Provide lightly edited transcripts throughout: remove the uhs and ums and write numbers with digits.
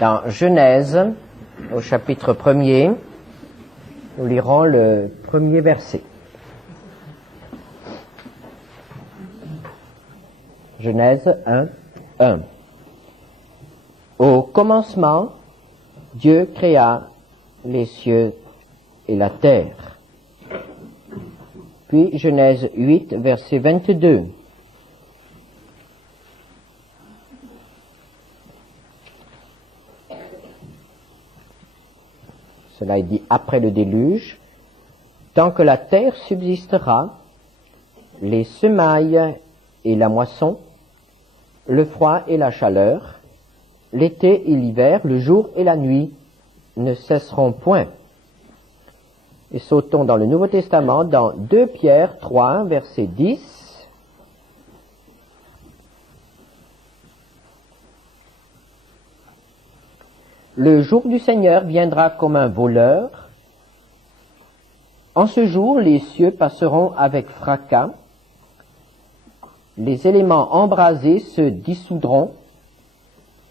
Dans Genèse, au chapitre 1er, nous lirons le premier verset. Genèse 1, 1. Au commencement, Dieu créa les cieux et la terre. Puis Genèse 8, verset 22. Cela est dit après le déluge. Tant que la terre subsistera, les semailles et la moisson, le froid et la chaleur, l'été et l'hiver, le jour et la nuit ne cesseront point. Et sautons dans le Nouveau Testament, dans 2 Pierre 3, verset 10. Le jour du Seigneur viendra comme un voleur. En ce jour, les cieux passeront avec fracas, les éléments embrasés se dissoudront,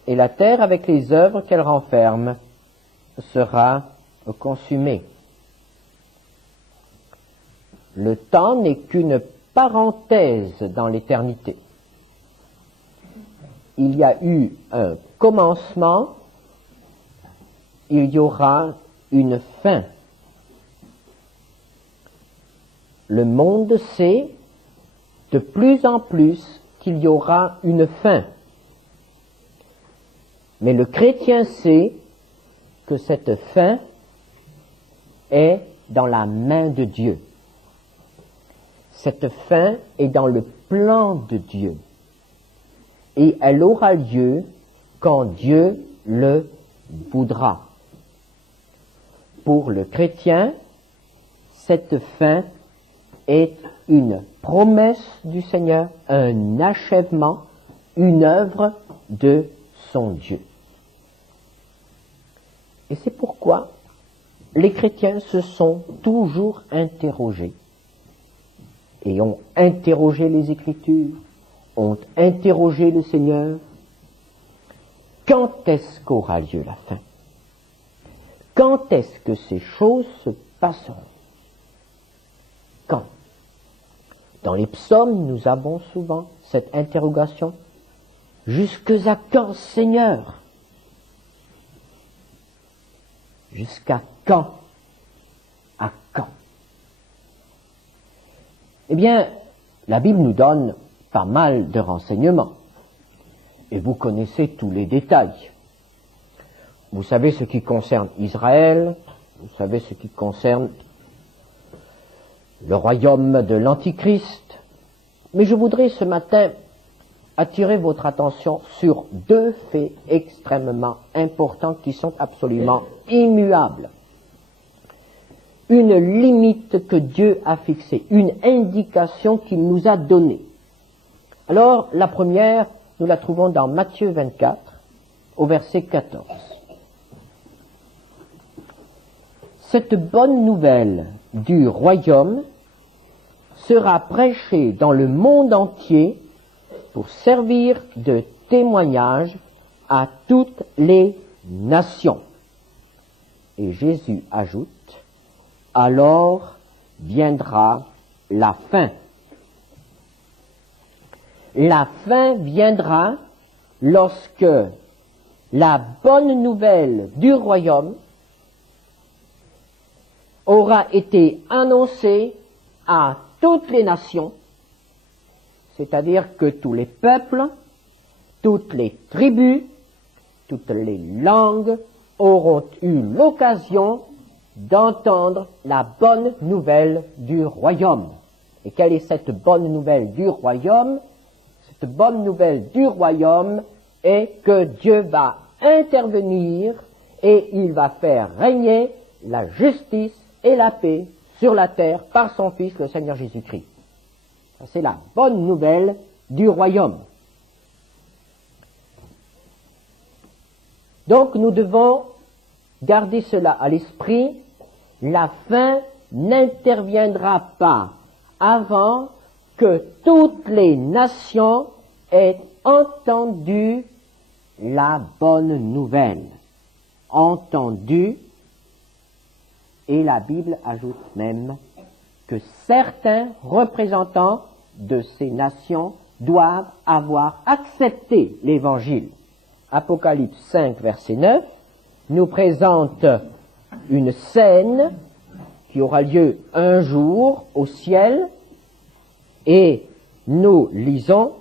et la terre avec les œuvres qu'elle renferme sera consumée. Le temps n'est qu'une parenthèse dans l'éternité. Il y a eu un commencement, il y aura une fin. Le monde sait de plus en plus qu'il y aura une fin. Mais le chrétien sait que cette fin est dans la main de Dieu. Cette fin est dans le plan de Dieu. Et elle aura lieu quand Dieu le voudra. Pour le chrétien, cette fin est une promesse du Seigneur, un achèvement, une œuvre de son Dieu. Et c'est pourquoi les chrétiens se sont toujours interrogés et ont interrogé les Écritures, ont interrogé le Seigneur. Quand est-ce qu'aura lieu la fin? Quand est-ce que ces choses se passeront? Quand? Dans les psaumes, nous avons souvent cette interrogation. Jusque à quand, Seigneur? Jusqu'à quand? À quand? Eh bien, la Bible nous donne pas mal de renseignements. Et vous connaissez tous les détails. Vous savez ce qui concerne Israël, vous savez ce qui concerne le royaume de l'Antichrist. Mais je voudrais ce matin attirer votre attention sur 2 faits extrêmement importants qui sont absolument immuables. Une limite que Dieu a fixée, une indication qu'il nous a donnée. Alors, la première, nous la trouvons dans Matthieu 24, au verset 14. Cette bonne nouvelle du royaume sera prêchée dans le monde entier pour servir de témoignage à toutes les nations. Et Jésus ajoute, alors viendra la fin. La fin viendra lorsque la bonne nouvelle du royaume aura été annoncée à toutes les nations, c'est-à-dire que tous les peuples, toutes les tribus, toutes les langues auront eu l'occasion d'entendre la bonne nouvelle du royaume. Et quelle est cette bonne nouvelle du royaume? Cette bonne nouvelle du royaume est que Dieu va intervenir et il va faire régner la justice et la paix sur la terre par son Fils, le Seigneur Jésus-Christ. C'est la bonne nouvelle du royaume. Donc nous devons garder cela à l'esprit. La fin n'interviendra pas avant que toutes les nations aient entendu la bonne nouvelle entendue, et la Bible ajoute même que certains représentants de ces nations doivent avoir accepté l'Évangile. Apocalypse 5, verset 9, nous présente une scène qui aura lieu un jour au ciel, et nous lisons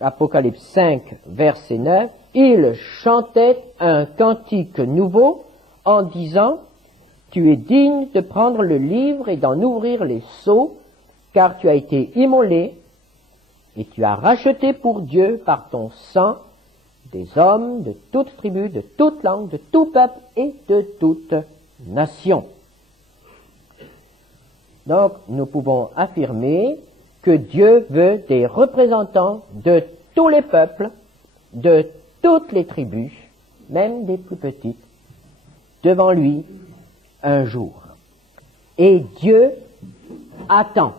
Apocalypse 5, verset 9, « Il chantait un cantique nouveau en disant, tu es digne de prendre le livre et d'en ouvrir les sceaux, car tu as été immolé et tu as racheté pour Dieu par ton sang des hommes de toute tribu, de toute langue, de tout peuple et de toute nation. » Donc, nous pouvons affirmer que Dieu veut des représentants de tous les peuples, de toutes les tribus, même des plus petites, devant lui un jour. Et Dieu attend.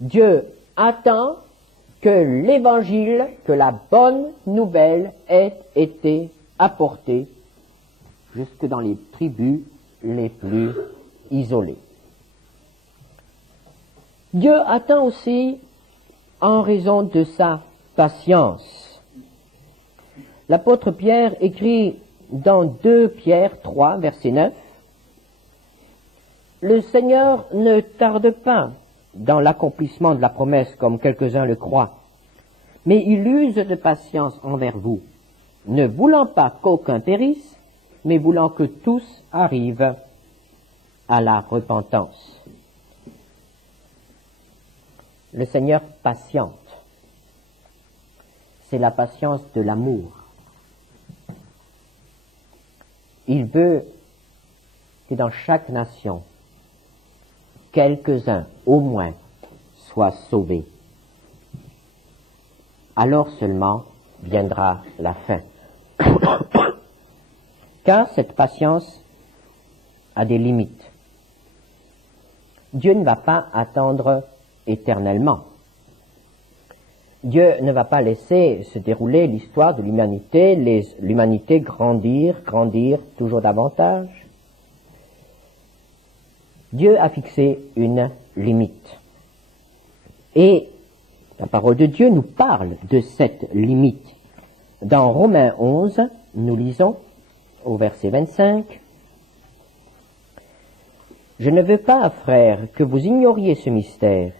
Dieu attend que l'Évangile, que la bonne nouvelle ait été apportée jusque dans les tribus les plus isolées. Dieu attend aussi en raison de sa patience. L'apôtre Pierre écrit dans 2 Pierre 3, verset 9, « Le Seigneur ne tarde pas dans l'accomplissement de la promesse comme quelques-uns le croient, mais il use de patience envers vous, ne voulant pas qu'aucun périsse, mais voulant que tous arrivent à la repentance. » Le Seigneur patiente. C'est la patience de l'amour. Il veut que dans chaque nation, quelques-uns au moins soient sauvés. Alors seulement viendra la fin. Car cette patience a des limites. Dieu ne va pas attendre éternellement. Dieu ne va pas laisser se dérouler l'histoire de l'humanité, l'humanité grandir toujours davantage. Dieu a fixé une limite. Et la parole de Dieu nous parle de cette limite. Dans Romains 11, nous lisons au verset 25, « Je ne veux pas, frères, que vous ignoriez ce mystère,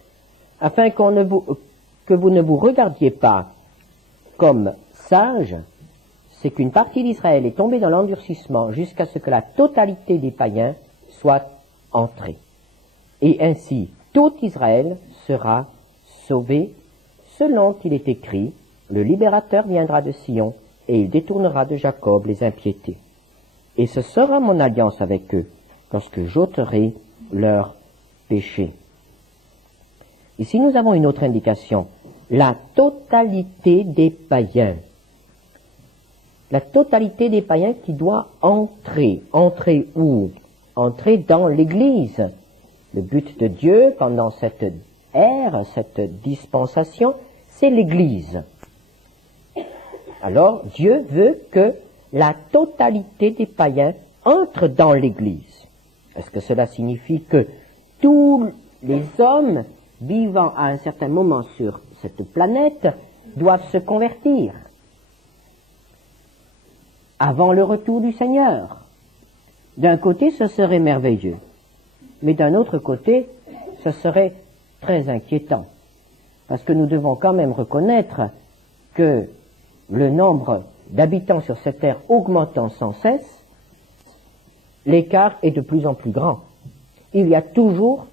afin que vous ne vous regardiez pas comme sages, c'est qu'une partie d'Israël est tombée dans l'endurcissement jusqu'à ce que la totalité des païens soit entrée. Et ainsi, tout Israël sera sauvé, selon qu'il est écrit, le libérateur viendra de Sion, et il détournera de Jacob les impiétés. Et ce sera mon alliance avec eux, lorsque j'ôterai leurs péchés. » Ici, nous avons une autre indication. La totalité des païens. La totalité des païens qui doit entrer. Entrer où? Entrer dans l'Église. Le but de Dieu, pendant cette ère, cette dispensation, c'est l'Église. Alors, Dieu veut que la totalité des païens entre dans l'Église. Est-ce que cela signifie que tous les hommes vivant à un certain moment sur cette planète doivent se convertir avant le retour du Seigneur? D'un côté, ce serait merveilleux, mais d'un autre côté, ce serait très inquiétant, parce que nous devons quand même reconnaître que le nombre d'habitants sur cette terre augmentant sans cesse, l'écart est de plus en plus grand. Il y a toujours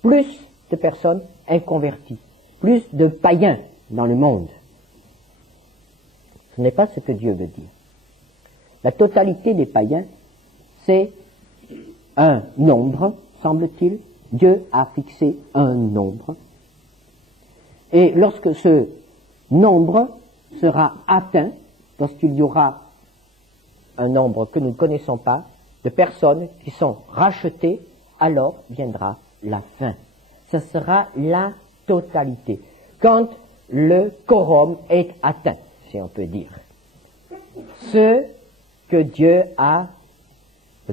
plus de personnes inconvertis, plus de païens dans le monde. Ce n'est pas ce que Dieu veut dire. La totalité des païens, c'est un nombre, semble-t-il. Dieu a fixé un nombre. Et lorsque ce nombre sera atteint, lorsqu'il y aura un nombre que nous ne connaissons pas, de personnes qui sont rachetées, alors viendra la fin. Ce sera la totalité. Quand le quorum est atteint. si on peut dire. Le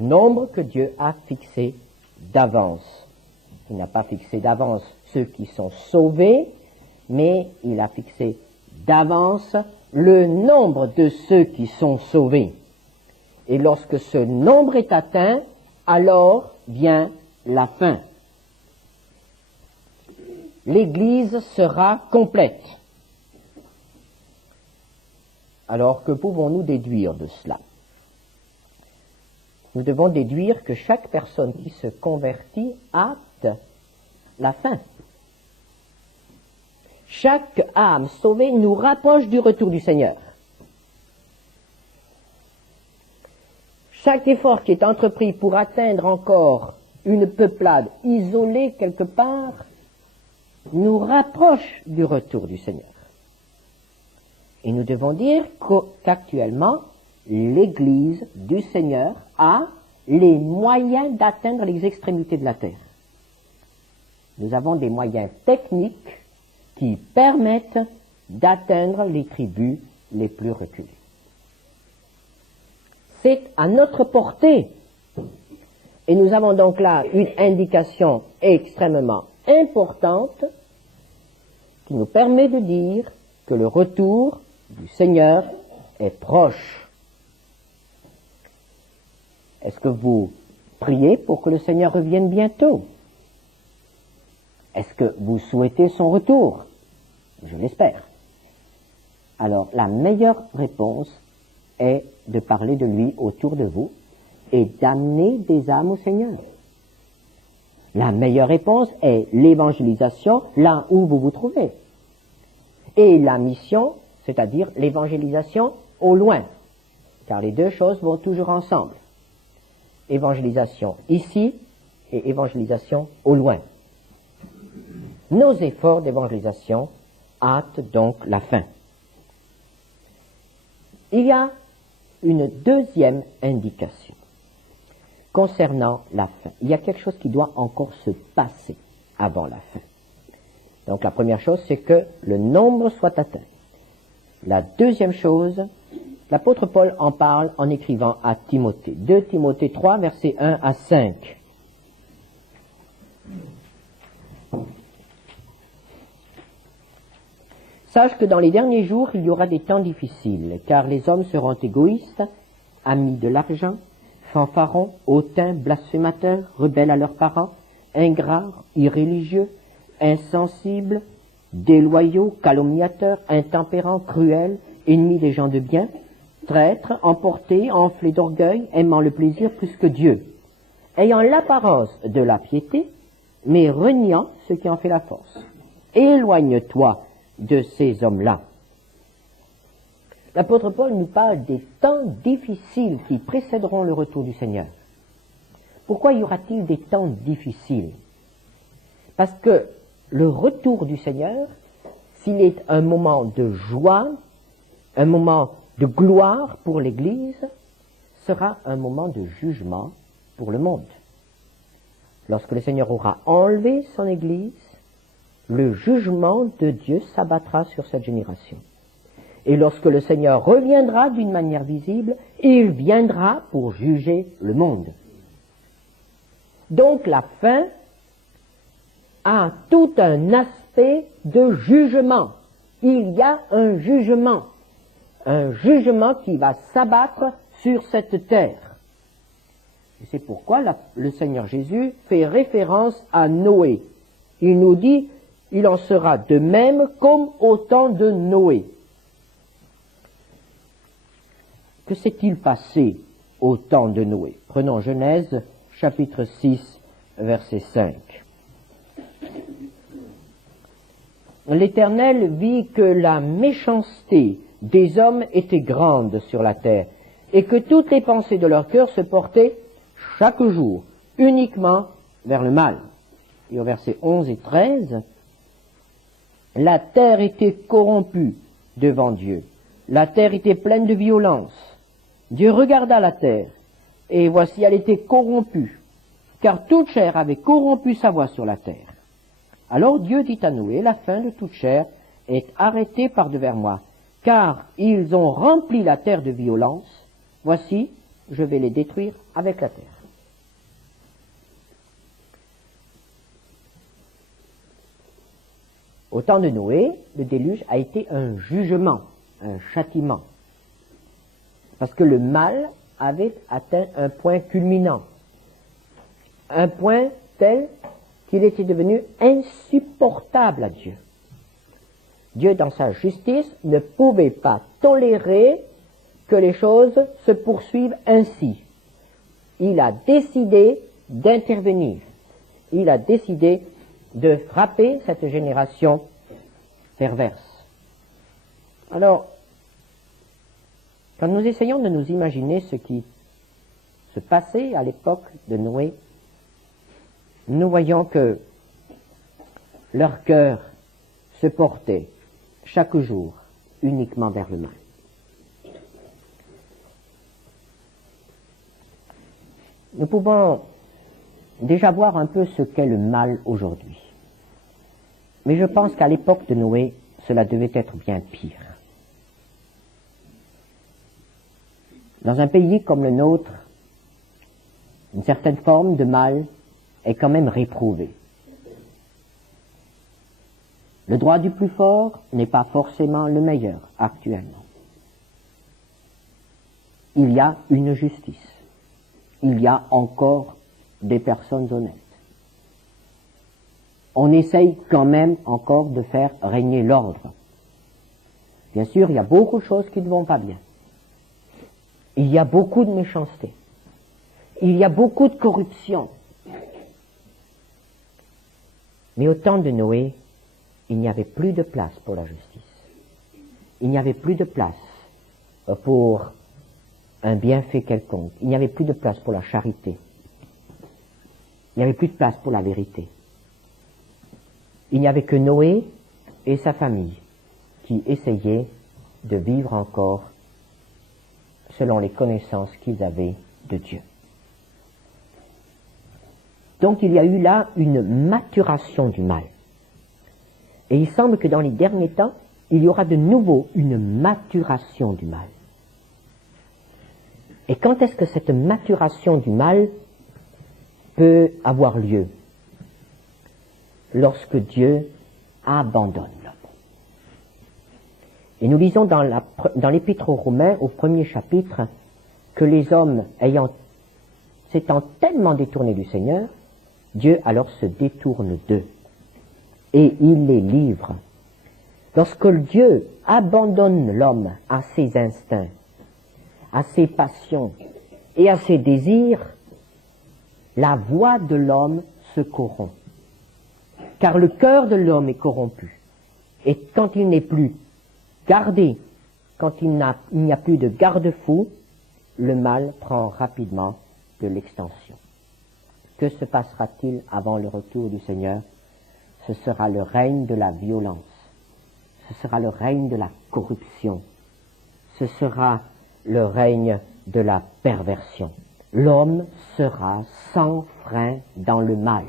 nombre que Dieu a fixé d'avance. Il n'a pas fixé d'avance ceux qui sont sauvés, mais il a fixé d'avance le nombre de ceux qui sont sauvés. Et lorsque ce nombre est atteint, alors vient la fin. L'Église sera complète. Alors que pouvons-nous déduire de cela? Nous devons déduire que chaque personne qui se convertit hâte la fin. Chaque âme sauvée nous rapproche du retour du Seigneur. Chaque effort qui est entrepris pour atteindre encore une peuplade isolée quelque part nous rapproche du retour du Seigneur. Et nous devons dire qu'actuellement, l'Église du Seigneur a les moyens d'atteindre les extrémités de la terre. Nous avons des moyens techniques qui permettent d'atteindre les tribus les plus reculées. C'est à notre portée. Et nous avons donc là une indication extrêmement importante qui nous permet de dire que le retour du Seigneur est proche. Est-ce que vous priez pour que le Seigneur revienne bientôt? Est-ce que vous souhaitez son retour? Je l'espère. Alors, la meilleure réponse est de parler de lui autour de vous et d'amener des âmes au Seigneur. La meilleure réponse est l'évangélisation là où vous vous trouvez. Et la mission, c'est-à-dire l'évangélisation au loin, car les deux choses vont toujours ensemble. Évangélisation ici et évangélisation au loin. Nos efforts d'évangélisation hâtent donc la fin. Il y a une deuxième indication concernant la fin. Il y a quelque chose qui doit encore se passer avant la fin. Donc la première chose, c'est que le nombre soit atteint. La deuxième chose, l'apôtre Paul en parle en écrivant à Timothée. 2 Timothée 3, versets 1 à 5. Sache que dans les derniers jours, il y aura des temps difficiles, car les hommes seront égoïstes, amis de l'argent, fanfarons, hautains, blasphémateurs, rebelles à leurs parents, ingrats, irréligieux, insensibles, déloyaux, calomniateurs, intempérants, cruels, ennemis des gens de bien, traîtres, emportés, enflés d'orgueil, aimant le plaisir plus que Dieu, ayant l'apparence de la piété, mais reniant ce qui en fait la force. Éloigne-toi de ces hommes-là. L'apôtre Paul nous parle des temps difficiles qui précéderont le retour du Seigneur. Pourquoi y aura-t-il des temps difficiles? Parce que le retour du Seigneur, s'il est un moment de joie, un moment de gloire pour l'Église, sera un moment de jugement pour le monde. Lorsque le Seigneur aura enlevé son Église, le jugement de Dieu s'abattra sur cette génération. Et lorsque le Seigneur reviendra d'une manière visible, il viendra pour juger le monde. Donc la fin a tout un aspect de jugement. Il y a un jugement qui va s'abattre sur cette terre. Et c'est pourquoi le Seigneur Jésus fait référence à Noé. Il nous dit, il en sera de même comme au temps de Noé. Que s'est-il passé au temps de Noé? Prenons Genèse, chapitre 6, verset 5. L'Éternel vit que la méchanceté des hommes était grande sur la terre, et que toutes les pensées de leur cœur se portaient chaque jour uniquement vers le mal. Et au verset 11 et 13, la terre était corrompue devant Dieu. La terre était pleine de violence. Dieu regarda la terre, et voici elle était corrompue, car toute chair avait corrompu sa voie sur la terre. Alors Dieu dit à Noé, la fin de toute chair est arrêtée par devers moi, car ils ont rempli la terre de violence, voici, je vais les détruire avec la terre. Au temps de Noé, le déluge a été un jugement, un châtiment, parce que le mal avait atteint un point culminant, un point tel qu'il était devenu insupportable à Dieu. Dieu, dans sa justice, ne pouvait pas tolérer que les choses se poursuivent ainsi. Il a décidé d'intervenir. Il a décidé de frapper cette génération perverse. Alors, quand nous essayons de nous imaginer ce qui se passait à l'époque de Noé, nous voyons que leur cœur se portait chaque jour uniquement vers le mal. Nous pouvons déjà voir un peu ce qu'est le mal aujourd'hui. Mais je pense qu'à l'époque de Noé, cela devait être bien pire. Dans un pays comme le nôtre, une certaine forme de mal est quand même réprouvée. Le droit du plus fort n'est pas forcément le meilleur actuellement. Il y a une justice. Il y a encore des personnes honnêtes. On essaye quand même encore de faire régner l'ordre. Bien sûr, il y a beaucoup de choses qui ne vont pas bien. Il y a beaucoup de méchanceté. Il y a beaucoup de corruption. Mais au temps de Noé, il n'y avait plus de place pour la justice. Il n'y avait plus de place pour un bienfait quelconque. Il n'y avait plus de place pour la charité. Il n'y avait plus de place pour la vérité. Il n'y avait que Noé et sa famille qui essayaient de vivre encore selon les connaissances qu'ils avaient de Dieu. Donc il y a eu là une maturation du mal. Et il semble que dans les derniers temps, il y aura de nouveau une maturation du mal. Et quand est-ce que cette maturation du mal peut avoir lieu? Lorsque Dieu abandonne l'homme. Et nous lisons dans l'Épître aux Romains, au 1er chapitre, que les hommes s'étant tellement détournés du Seigneur, Dieu alors se détourne d'eux et il les livre. Lorsque Dieu abandonne l'homme à ses instincts, à ses passions et à ses désirs, la voix de l'homme se corrompt. Car le cœur de l'homme est corrompu. Et quand il n'est plus gardé, quand il n'y a plus de garde-fou, le mal prend rapidement de l'extension. Que se passera-t-il avant le retour du Seigneur? Ce sera le règne de la violence. Ce sera le règne de la corruption. Ce sera le règne de la perversion. L'homme sera sans frein dans le mal.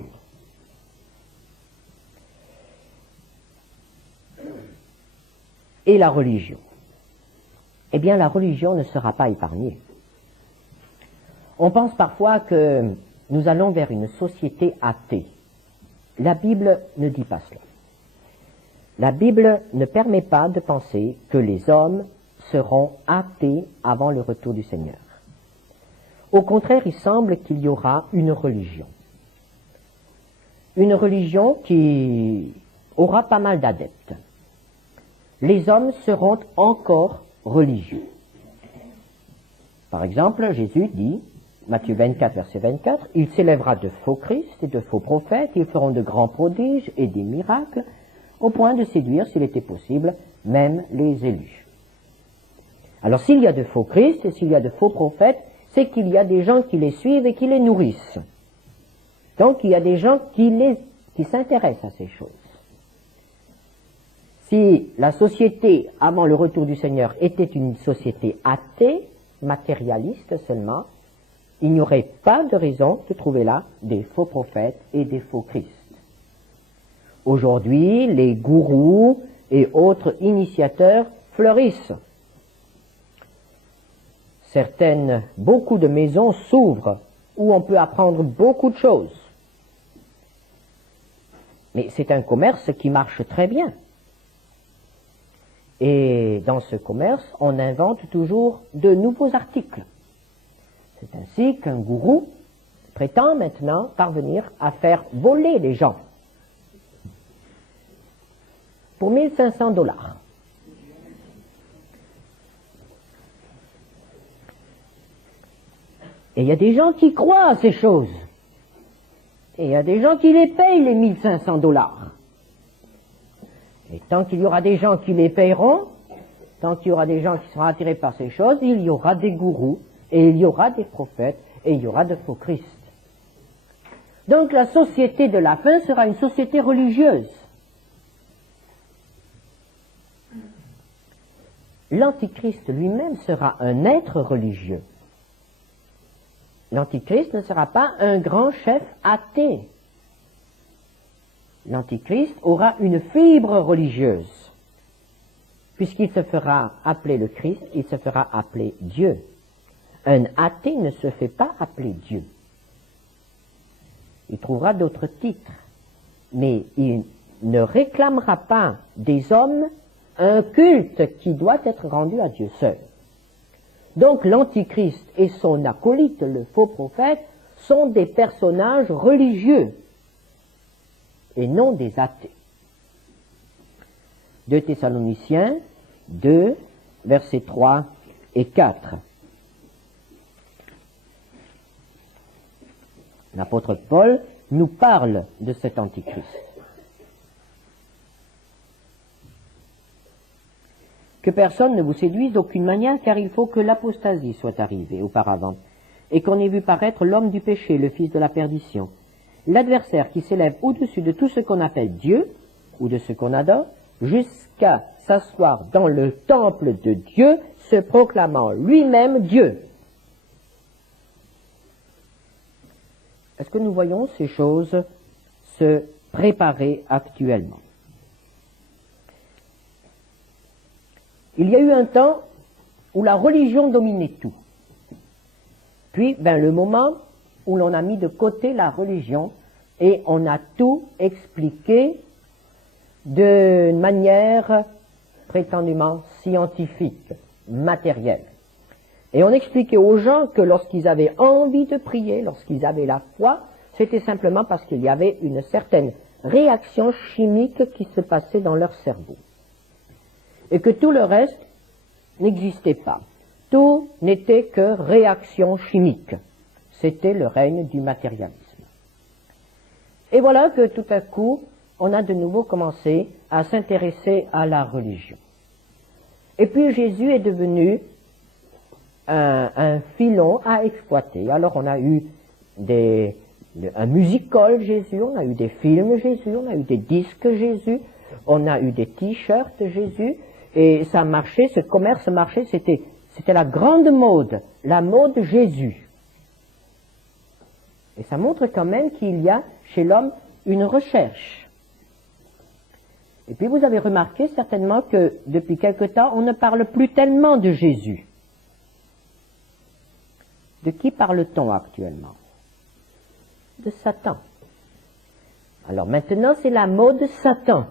Et la religion? Eh bien, la religion ne sera pas épargnée. On pense parfois que nous allons vers une société athée. La Bible ne dit pas cela. La Bible ne permet pas de penser que les hommes seront athées avant le retour du Seigneur. Au contraire, il semble qu'il y aura une religion. Une religion qui aura pas mal d'adeptes. Les hommes seront encore religieux. Par exemple, Jésus dit, Matthieu 24, verset 24, « Il s'élèvera de faux Christ et de faux prophètes, ils feront de grands prodiges et des miracles, au point de séduire, s'il était possible, même les élus. » Alors s'il y a de faux Christ et s'il y a de faux prophètes, c'est qu'il y a des gens qui les suivent et qui les nourrissent. Donc il y a des gens qui s'intéressent à ces choses. Si la société, avant le retour du Seigneur, était une société athée, matérialiste seulement, il n'y aurait pas de raison de trouver là des faux prophètes et des faux Christ. Aujourd'hui, les gourous et autres initiateurs fleurissent. Beaucoup de maisons s'ouvrent où on peut apprendre beaucoup de choses. Mais c'est un commerce qui marche très bien. Et dans ce commerce, on invente toujours de nouveaux articles. C'est ainsi qu'un gourou prétend maintenant parvenir à faire voler les gens pour 1500 $. Et il y a des gens qui croient à ces choses. Et il y a des gens qui les payent, les 1500 $. Et tant qu'il y aura des gens qui les payeront, tant qu'il y aura des gens qui seront attirés par ces choses, il y aura des gourous, et il y aura des prophètes, et il y aura de faux Christ. Donc la société de la fin sera une société religieuse. L'Antichrist lui-même sera un être religieux. L'Antichrist ne sera pas un grand chef athée. L'Antichrist aura une fibre religieuse. Puisqu'il se fera appeler le Christ, il se fera appeler Dieu. Un athée ne se fait pas appeler Dieu. Il trouvera d'autres titres, mais il ne réclamera pas des hommes un culte qui doit être rendu à Dieu seul. Donc l'Antichrist et son acolyte, le faux prophète, sont des personnages religieux et non des athées. 2 Thessaloniciens 2, versets 3 et 4. L'apôtre Paul nous parle de cet Antichrist. Que personne ne vous séduise d'aucune manière, car il faut que l'apostasie soit arrivée auparavant, et qu'on ait vu paraître l'homme du péché, le fils de la perdition, l'adversaire qui s'élève au-dessus de tout ce qu'on appelle Dieu, ou de ce qu'on adore, jusqu'à s'asseoir dans le temple de Dieu, se proclamant lui-même Dieu. Est-ce que nous voyons ces choses se préparer actuellement? Il y a eu un temps où la religion dominait tout. Puis, le moment où l'on a mis de côté la religion et on a tout expliqué d'une manière prétendument scientifique, matérielle. Et on expliquait aux gens que lorsqu'ils avaient envie de prier, lorsqu'ils avaient la foi, c'était simplement parce qu'il y avait une certaine réaction chimique qui se passait dans leur cerveau. Et que tout le reste n'existait pas. Tout n'était que réaction chimique. C'était le règne du matérialisme. Et voilà que tout à coup, on a de nouveau commencé à s'intéresser à la religion. Et puis Jésus est devenu un filon à exploiter. Alors on a eu un musical Jésus, on a eu des films Jésus, on a eu des disques Jésus, on a eu des t-shirts Jésus, et ça marchait, ce commerce marchait, c'était la grande mode, la mode Jésus. Et ça montre quand même qu'il y a chez l'homme une recherche. Et puis vous avez remarqué certainement que depuis quelque temps, on ne parle plus tellement de Jésus. De qui parle-t-on actuellement? De Satan. Alors maintenant, c'est la mode Satan.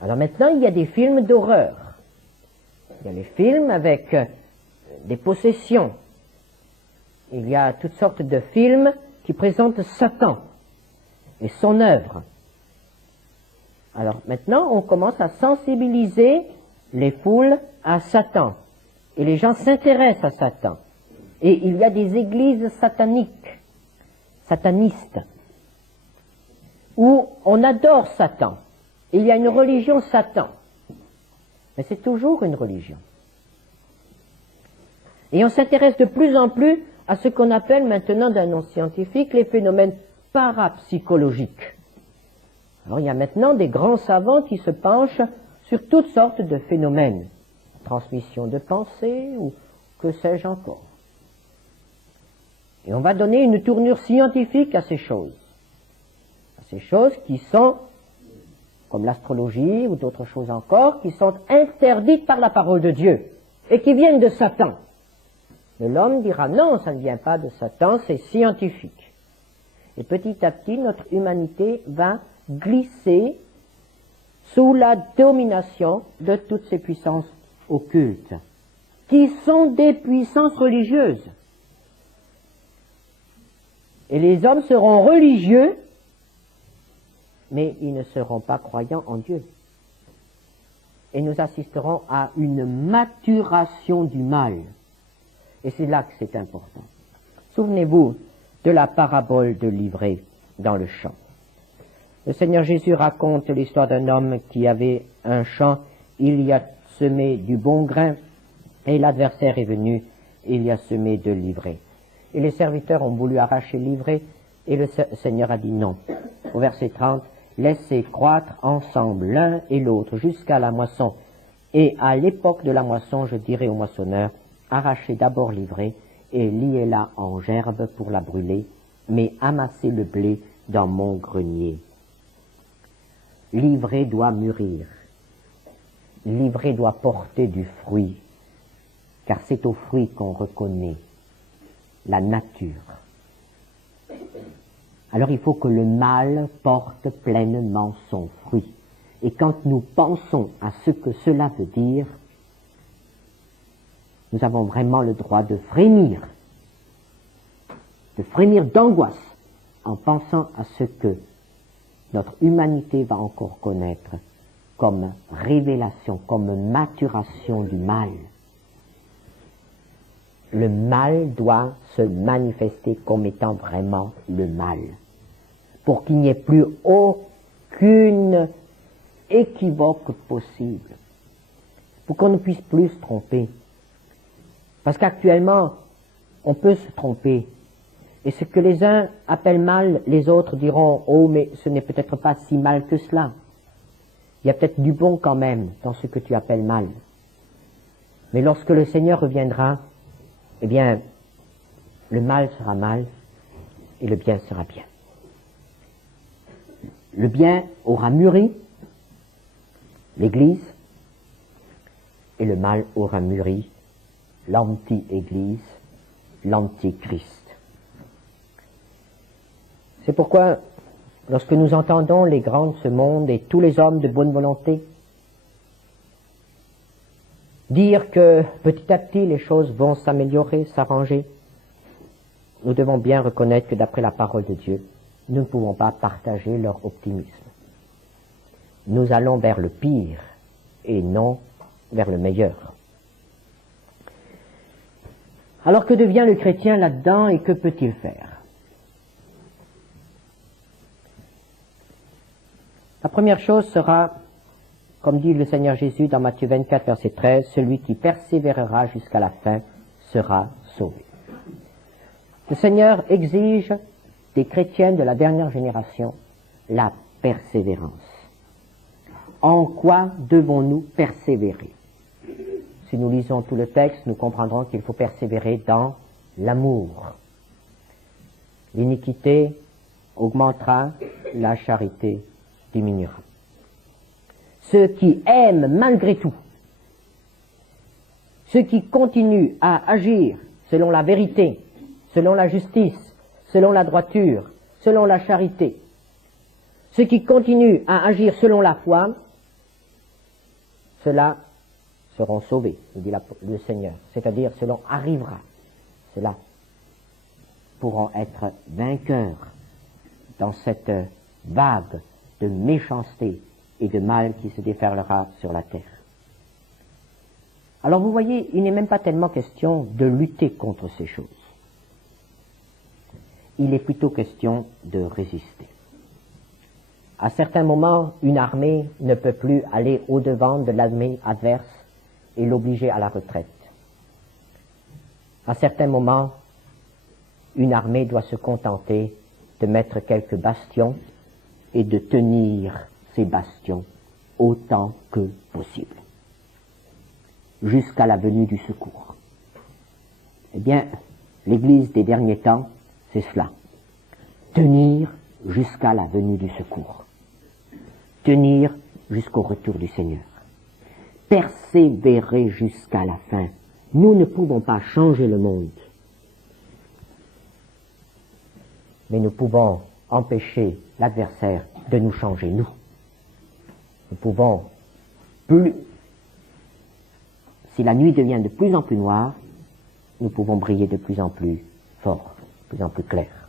Alors maintenant, il y a des films d'horreur. Il y a les films avec des possessions. Il y a toutes sortes de films qui présentent Satan et son œuvre. Alors maintenant, on commence à sensibiliser les foules à Satan. Et les gens s'intéressent à Satan. Et il y a des églises sataniques, satanistes, où on adore Satan. Il y a une religion Satan. Mais c'est toujours une religion. Et on s'intéresse de plus en plus à ce qu'on appelle maintenant d'un nom scientifique les phénomènes parapsychologiques. Alors il y a maintenant des grands savants qui se penchent sur toutes sortes de phénomènes. Transmission de pensée ou que sais-je encore. Et on va donner une tournure scientifique à ces choses. À ces choses qui sont comme l'astrologie ou d'autres choses encore, qui sont interdites par la parole de Dieu et qui viennent de Satan. Mais l'homme dira non, ça ne vient pas de Satan, c'est scientifique. Et petit à petit, notre humanité va glisser sous la domination de toutes ces puissances occultes, qui sont des puissances religieuses. Et les hommes seront religieux, mais ils ne seront pas croyants en Dieu. Et nous assisterons à une maturation du mal. Et c'est là que c'est important. Souvenez-vous de la parabole de l'ivraie dans le champ. Le Seigneur Jésus raconte l'histoire d'un homme qui avait un champ, il y a semé du bon grain, et l'adversaire est venu, il y a semé de l'ivraie. Et les serviteurs ont voulu arracher l'ivraie, et le Seigneur a dit non. Au verset 30, laissez croître ensemble l'un et l'autre jusqu'à la moisson. Et à l'époque de la moisson, je dirai au moissonneur, arrachez d'abord l'ivraie et liez-la en gerbe pour la brûler, mais amassez le blé dans mon grenier. L'ivraie doit mûrir. L'ivraie doit porter du fruit, car c'est au fruit qu'on reconnaît la nature. Alors il faut que le mâle porte pleinement son fruit. Et quand nous pensons à ce que cela veut dire, nous avons vraiment le droit de frémir d'angoisse en pensant à ce que notre humanité va encore connaître comme révélation, comme maturation du mal. Le mal doit se manifester comme étant vraiment le mal, pour qu'il n'y ait plus aucune équivoque possible, pour qu'on ne puisse plus se tromper. Parce qu'actuellement, on peut se tromper. Et ce que les uns appellent mal, les autres diront « Oh, mais ce n'est peut-être pas si mal que cela. Il y a peut-être du bon quand même dans ce que tu appelles mal. » Mais lorsque le Seigneur reviendra, eh bien, le mal sera mal et le bien sera bien. Le bien aura mûri, l'Église, et le mal aura mûri, l'anti-Église, l'antichrist. C'est pourquoi, lorsque nous entendons les grands de ce monde et tous les hommes de bonne volonté dire que petit à petit les choses vont s'améliorer, s'arranger, nous devons bien reconnaître que d'après la parole de Dieu, nous ne pouvons pas partager leur optimisme. Nous allons vers le pire et non vers le meilleur. Alors que devient le chrétien là-dedans et que peut-il faire? La première chose sera, comme dit le Seigneur Jésus dans Matthieu 24, verset 13, « Celui qui persévérera jusqu'à la fin sera sauvé. » Le Seigneur exige des chrétiens de la dernière génération la persévérance. En quoi devons-nous persévérer? Si nous lisons tout le texte, nous comprendrons qu'il faut persévérer dans l'amour. L'iniquité augmentera, la charité diminuera. Ceux qui aiment malgré tout, ceux qui continuent à agir selon la vérité, selon la justice, selon la droiture, selon la charité, ceux qui continuent à agir selon la foi, ceux-là seront sauvés, nous dit le Seigneur, c'est-à-dire cela arrivera, ceux-là pourront être vainqueurs dans cette vague de méchanceté et de mal qui se déferlera sur la terre. Alors vous voyez, il n'est même pas tellement question de lutter contre ces choses. Il est plutôt question de résister. À certains moments, une armée ne peut plus aller au-devant de l'armée adverse et l'obliger à la retraite. À certains moments, une armée doit se contenter de mettre quelques bastions et de tenir ces bastions autant que possible, jusqu'à la venue du secours. Eh bien, l'Église des derniers temps, c'est cela. Tenir jusqu'à la venue du secours. tenir jusqu'au retour du Seigneur. Persévérer jusqu'à la fin. Nous ne pouvons pas changer le monde, mais nous pouvons empêcher l'adversaire de nous changer, nous. Nous pouvons plus, si la nuit devient de plus en plus noire, nous pouvons briller de plus en plus fort, de plus en plus clair.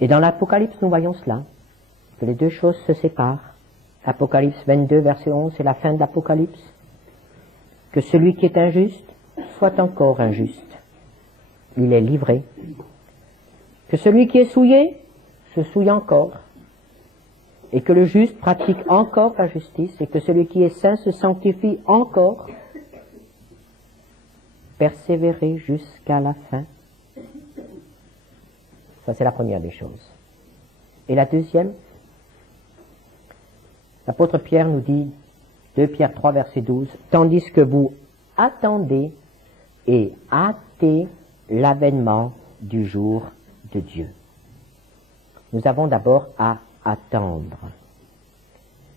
Et dans l'Apocalypse, nous voyons cela, que les deux choses se séparent. Apocalypse 22, verset 11, c'est la fin de l'Apocalypse. Que celui qui est injuste soit encore injuste. Il est livré. Que celui qui est souillé se souille encore. Et que le juste pratique encore la justice. Et que celui qui est saint se sanctifie encore. Persévérer jusqu'à la fin. Ça, c'est la première des choses. Et la deuxième, l'apôtre Pierre nous dit, 2 Pierre 3, verset 12, « Tandis que vous attendez et hâtez l'avènement du jour de Dieu. » Nous avons d'abord à attendre,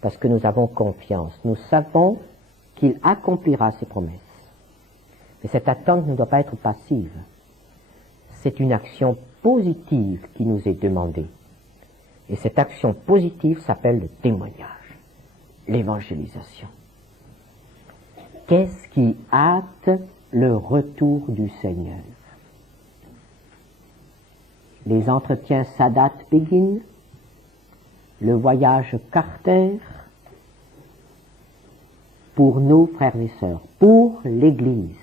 parce que nous avons confiance. Nous savons qu'il accomplira ses promesses. Mais cette attente ne doit pas être passive. C'est une action positive qui nous est demandée. Et cette action positive s'appelle le témoignage, l'évangélisation. Qu'est-ce qui hâte le retour du Seigneur? Les entretiens Sadat-Begin, le voyage Carter, pour nos frères et sœurs, pour l'Église.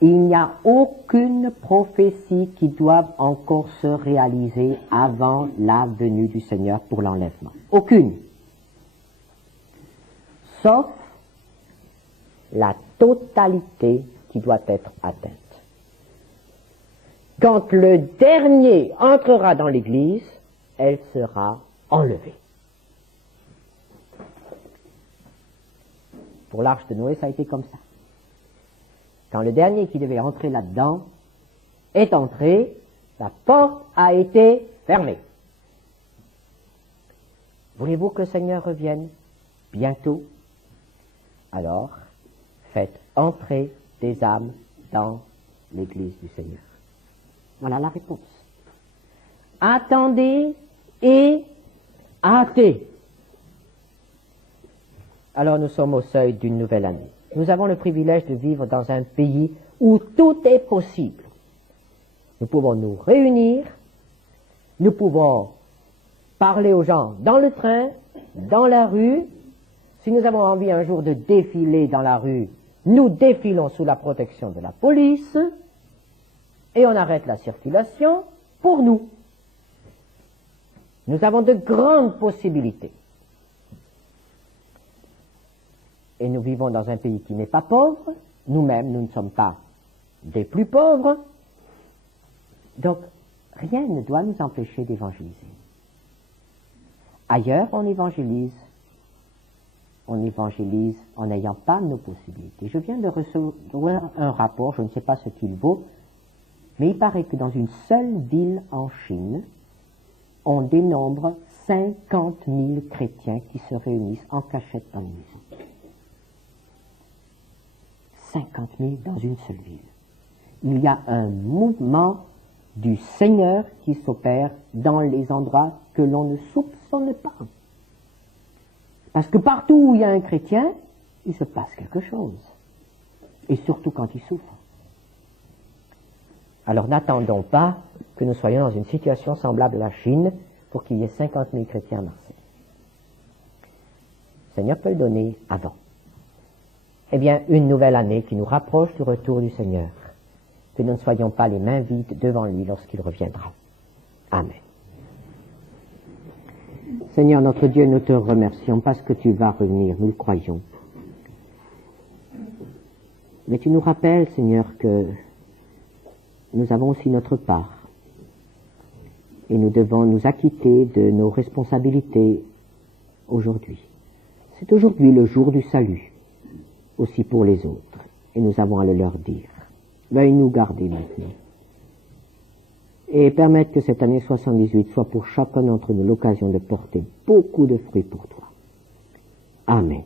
Il n'y a aucune prophétie qui doive encore se réaliser avant la venue du Seigneur pour l'enlèvement. Aucune. Sauf la totalité qui doit être atteinte. Quand le dernier entrera dans l'Église, elle sera enlevée. Pour l'arche de Noé, ça a été comme ça. Quand le dernier qui devait entrer là-dedans est entré, la porte a été fermée. Voulez-vous que le Seigneur revienne bientôt? Alors, faites entrer des âmes dans l'Église du Seigneur. Voilà la réponse. Attendez et hâtez. Alors nous sommes au seuil d'une nouvelle année. Nous avons le privilège de vivre dans un pays où tout est possible. Nous pouvons nous réunir, nous pouvons parler aux gens dans le train, dans la rue. Si nous avons envie un jour de défiler dans la rue, nous défilons sous la protection de la police et on arrête la circulation pour nous. Nous avons de grandes possibilités. Et nous vivons dans un pays qui n'est pas pauvre. Nous-mêmes, nous ne sommes pas des plus pauvres. Donc, rien ne doit nous empêcher d'évangéliser. Ailleurs, on évangélise en n'ayant pas nos possibilités. Je viens de recevoir un rapport, je ne sais pas ce qu'il vaut, mais il paraît que dans une seule ville en Chine, on dénombre 50 000 chrétiens qui se réunissent en cachette dans les maisons. 50 000 dans une seule ville. Il y a un mouvement du Seigneur qui s'opère dans les endroits que l'on ne soupçonne pas. Parce que partout où il y a un chrétien, il se passe quelque chose. Et surtout quand il souffre. Alors n'attendons pas que nous soyons dans une situation semblable à la Chine pour qu'il y ait 50 000 chrétiens à Marseille. Le Seigneur peut le donner avant. Eh bien, une nouvelle année qui nous rapproche du retour du Seigneur. Que nous ne soyons pas les mains vides devant lui lorsqu'il reviendra. Amen. Seigneur notre Dieu, nous te remercions parce que tu vas revenir, nous le croyons. Mais tu nous rappelles, Seigneur, que nous avons aussi notre part. Et nous devons nous acquitter de nos responsabilités aujourd'hui. C'est aujourd'hui le jour du salut, aussi pour les autres. Et nous avons à le leur dire. Veuille nous garder maintenant. et permette que cette année 78 soit pour chacun d'entre nous l'occasion de porter beaucoup de fruits pour toi. Amen.